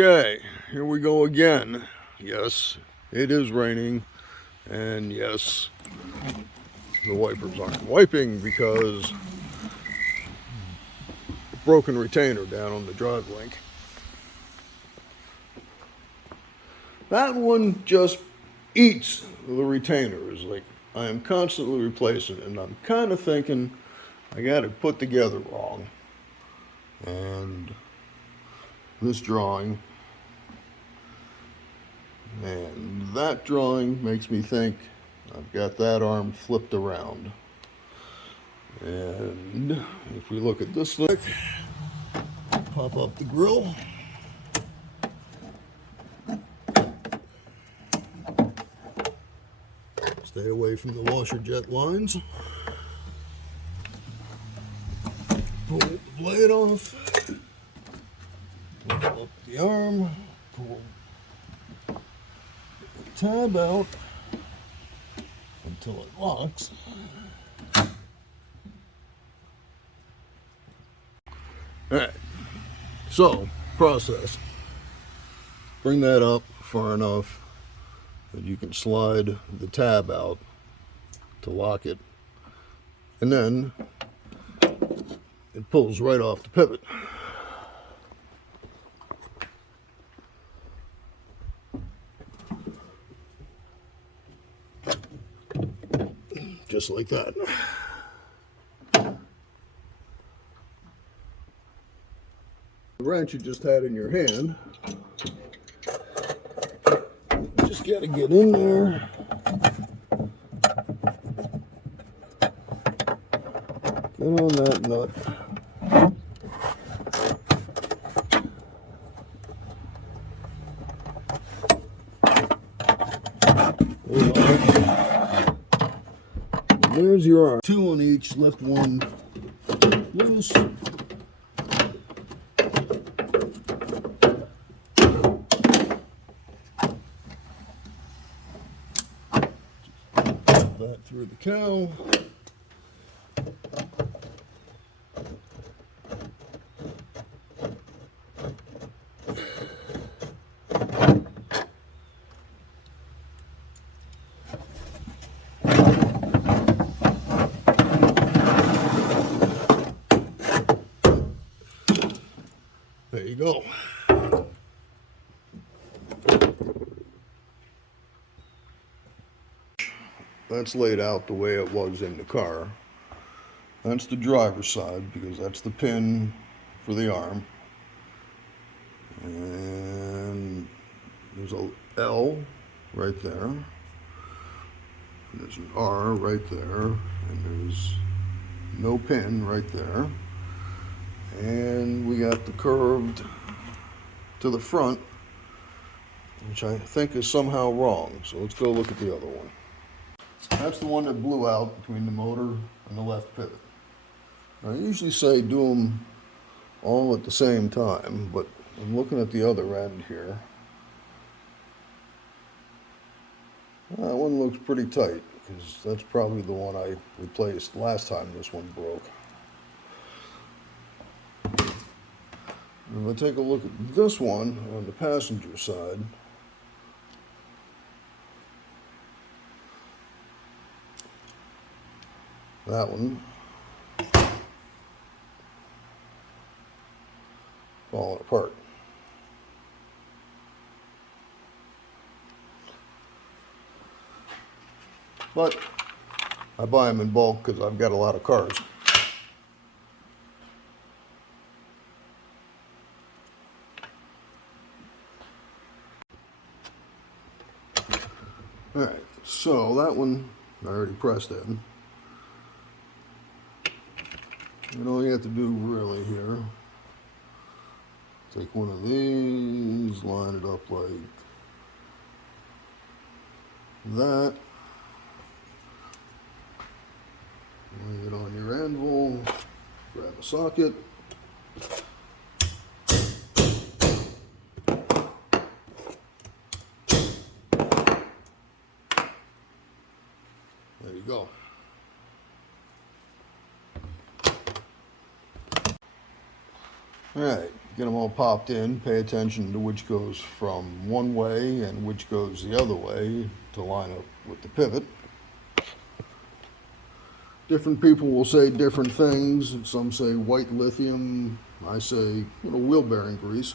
Okay, here we go again. Yes, it is raining, and yes, the wipers aren't wiping because broken retainer down on the drive link. That one just eats the retainers. Like, I am constantly replacing it, and I'm kind of thinking I got it put together wrong. And this drawing and that drawing makes me think I've got that arm flipped around. And if we look at this look, pop up the grill. Stay away from the washer jet lines. Pull the blade off. Lift up the arm. Pull the tab out until it locks. Alright, so process. Bring that up far enough that you can slide the tab out to lock it, and then it pulls right off the pivot. Just like that. The wrench you just had in your hand, just got to get in there. Get on that nut. There's your arm. Two on each, left one loose. That through the cowl. There you go. That's laid out the way it was in the car. That's the driver's side because that's the pin for the arm. And there's a L right there. There's an R right there. And there's no pin right there. And we got the curved to the front, which I think is somehow wrong. So let's go look at the other one. That's the one that blew out between the motor and the left pivot. Now, I usually say do them all at the same time, but I'm looking at the other end here. That one looks pretty tight because that's probably the one I replaced last time this one broke. If I take a look at this one on the passenger side, that one falling apart. But I buy them in bulk because I've got a lot of cars. Alright, so that one I already pressed in. And all you have to do really here, take one of these, line it up like that, lay it on your anvil, grab a socket, there you go. Alright, get them all popped in. Pay attention to which goes from one way and which goes the other way to line up with the pivot. Different people will say different things. Some say white lithium. I say little wheel bearing grease.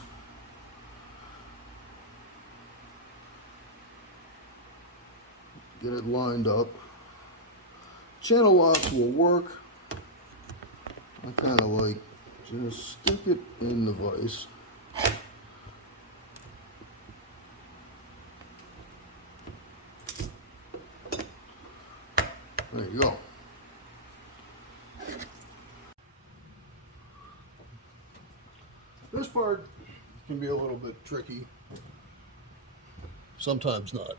Get it lined up. Channel locks will work. I kind of like just stick it in the vise. There you go. This part can be a little bit tricky. Sometimes not.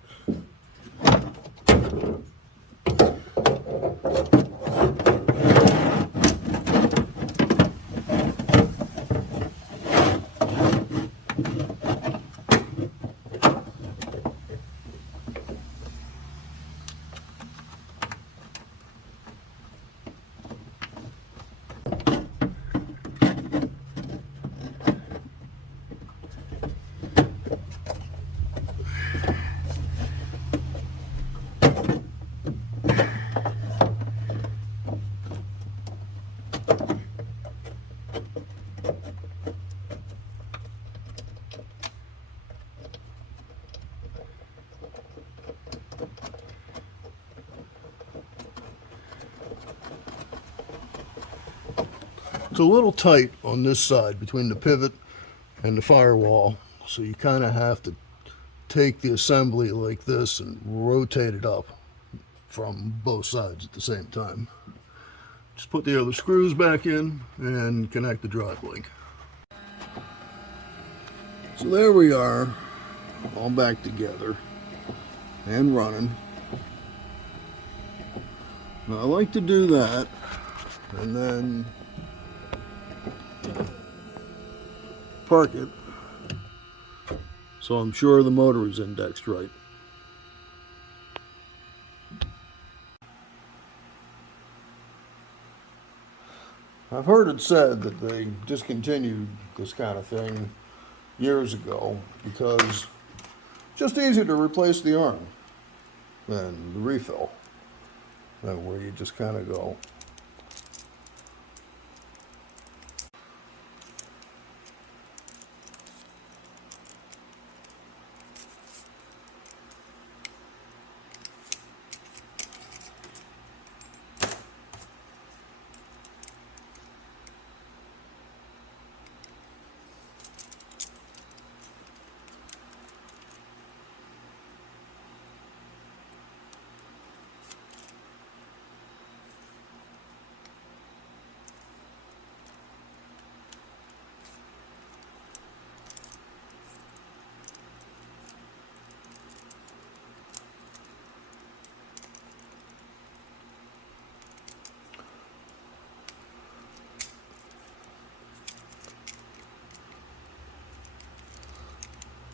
It's a little tight on this side between the pivot and the firewall, so you kind of have to take the assembly like this and rotate it up from both sides at the same time. Just put the other screws back in and connect the drive link. So there we are, all back together and running. Now I like to do that and then park it so I'm sure the motor is indexed right. I've heard it said that they discontinued this kind of thing years ago because it's just easier to replace the arm than the refill, where you just kind of go.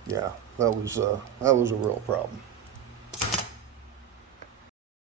Yeah, that was a real problem.